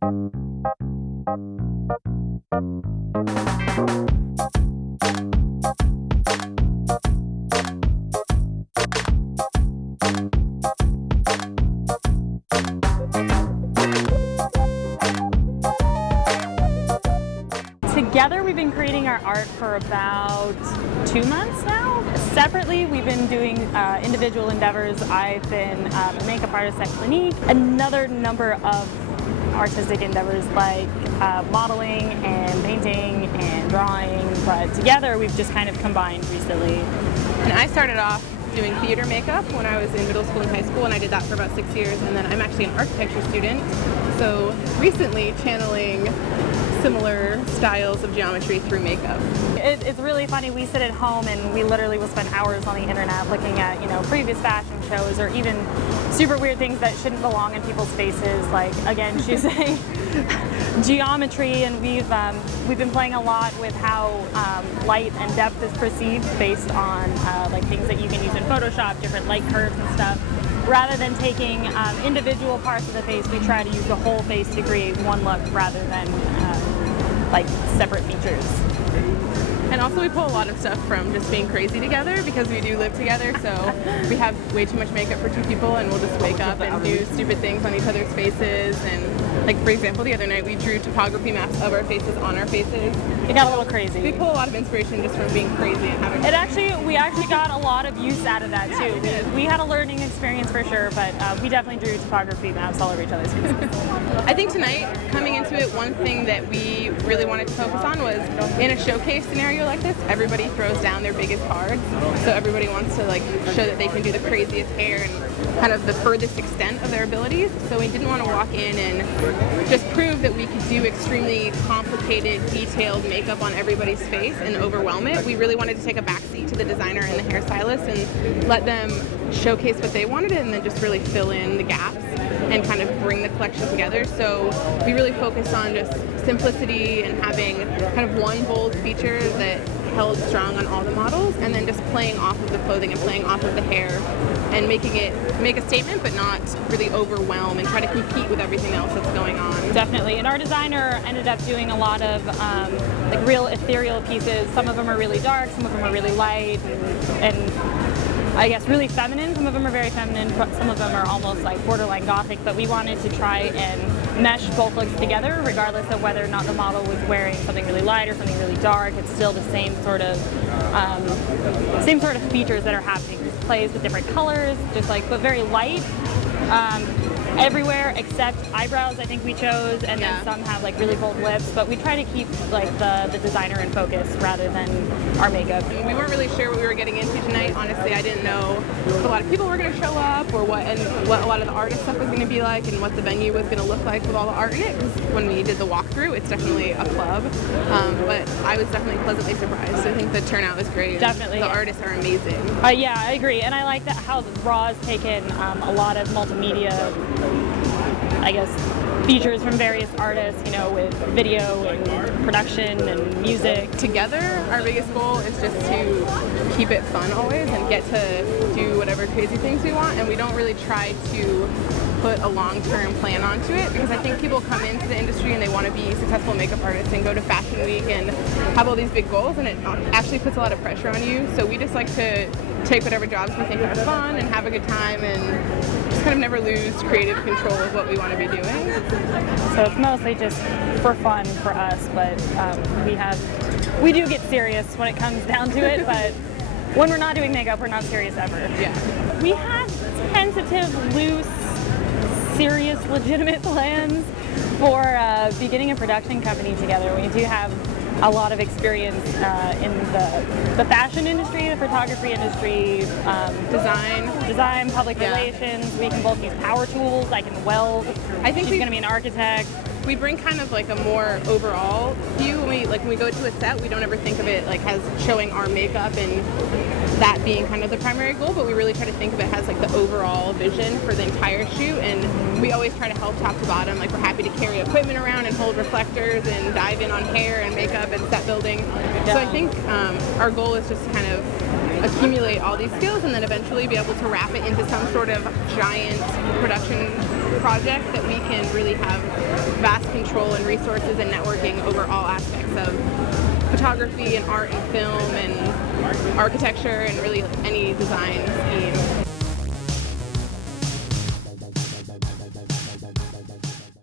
Together, we've been creating our art for about 2 months now. Separately, we've been doing individual endeavors. I've been a makeup artist at Clinique. Another number of artistic endeavors like modeling and painting and drawing, but together we've just kind of combined recently. And I started off doing theater makeup when I was in middle school and high school, and I did that for about 6 years, and then I'm actually an architecture student, so recently channeling similar styles of geometry through makeup. It's really funny. We sit at home and we literally will spend hours on the internet looking at, previous fashion shows or even super weird things that shouldn't belong in people's faces, like, again, choosing geometry, and we've been playing a lot with how light and depth is perceived based on like things that you can use in Photoshop, different light curves and stuff. Rather than taking individual parts of the face, we try to use the whole face to create one look rather than like separate features. And also we pull a lot of stuff from just being crazy together because we do live together, so we have way too much makeup for 2 people and we'll just wake up and do stupid things on each other's faces. And like, for example, the other night we drew topography maps of our faces on our faces. It got a little crazy. We pull a lot of inspiration just from being crazy and having we actually got a lot of use out of that too. We had a learning experience for sure, but we definitely drew topography maps all over each other's faces. I think tonight, coming into it, one thing that we really wanted to focus on was in a showcase scenario like this, everybody throws down their biggest cards. So everybody wants to like show that they can do the craziest hair and kind of the furthest extent of their abilities. So we didn't want to walk in and just prove that we could do extremely complicated, detailed makeup on everybody's face and overwhelm it. We really wanted to take a backseat to the designer and the hairstylist and let them showcase what they wanted and then just really fill in the gaps and kind of bring the collection together. So we really focused on just simplicity and having kind of one bold feature that held strong on all the models, and then just playing off of the clothing and playing off of the hair and make a statement but not really overwhelm and try to compete with everything else that's going on. Definitely, and our designer ended up doing a lot of like real ethereal pieces. Some of them are really dark, some of them are really light, and I guess really feminine. Some of them are very feminine, some of them are almost like borderline gothic, but we wanted to try and mesh both looks together regardless of whether or not the model was wearing something really light or something really dark. It's still the same sort of features that are happening. It plays with different colors, just like, but very light. Everywhere except eyebrows, I think we chose, and then some have like really bold lips, but we try to keep like the designer in focus rather than our makeup. We weren't really sure what we were getting into tonight. Honestly, I didn't know if a lot of people were going to show up or what a lot of the artist stuff was going to be like and what the venue was going to look like with all the art in it. Because when we did the walkthrough, it's definitely a club, but I was definitely pleasantly surprised. I think the turnout was great. Definitely. The artists are amazing. Yeah, I agree, and I like that how Raw has taken a lot of multimedia, I guess, features from various artists, with video and production and music. Together, our biggest goal is just to keep it fun always and get to do whatever crazy things we want, and we don't really try to put a long-term plan onto it, because I think people come into the industry and they want to be successful makeup artists and go to Fashion Week and have all these big goals, and it actually puts a lot of pressure on you. So we just like to take whatever jobs we think are fun and have a good time and just kind of never lose creative control of what we want to be doing. So it's mostly just for fun for us, but we do get serious when it comes down to it, but when we're not doing makeup, we're not serious ever. Yeah. We have tentative, loose, serious, legitimate plans for beginning a production company together. We do have a lot of experience in the fashion industry, the photography industry, design, public relations. We can both use power tools. I can weld. I think she's going to be an architect. We bring kind of like a more overall view. When we go to a set, we don't ever think of it like as showing our makeup and that being kind of the primary goal, but we really try to think of it as like the overall vision for the entire shoot, and we always try to help top to bottom. Like, we're happy to carry equipment around and hold reflectors and dive in on hair and makeup and set building. Yeah. So I think our goal is just to kind of accumulate all these skills and then eventually be able to wrap it into some sort of giant production project that we can really have vast control and resources and networking over all aspects of photography and art and film and architecture and really any design scheme.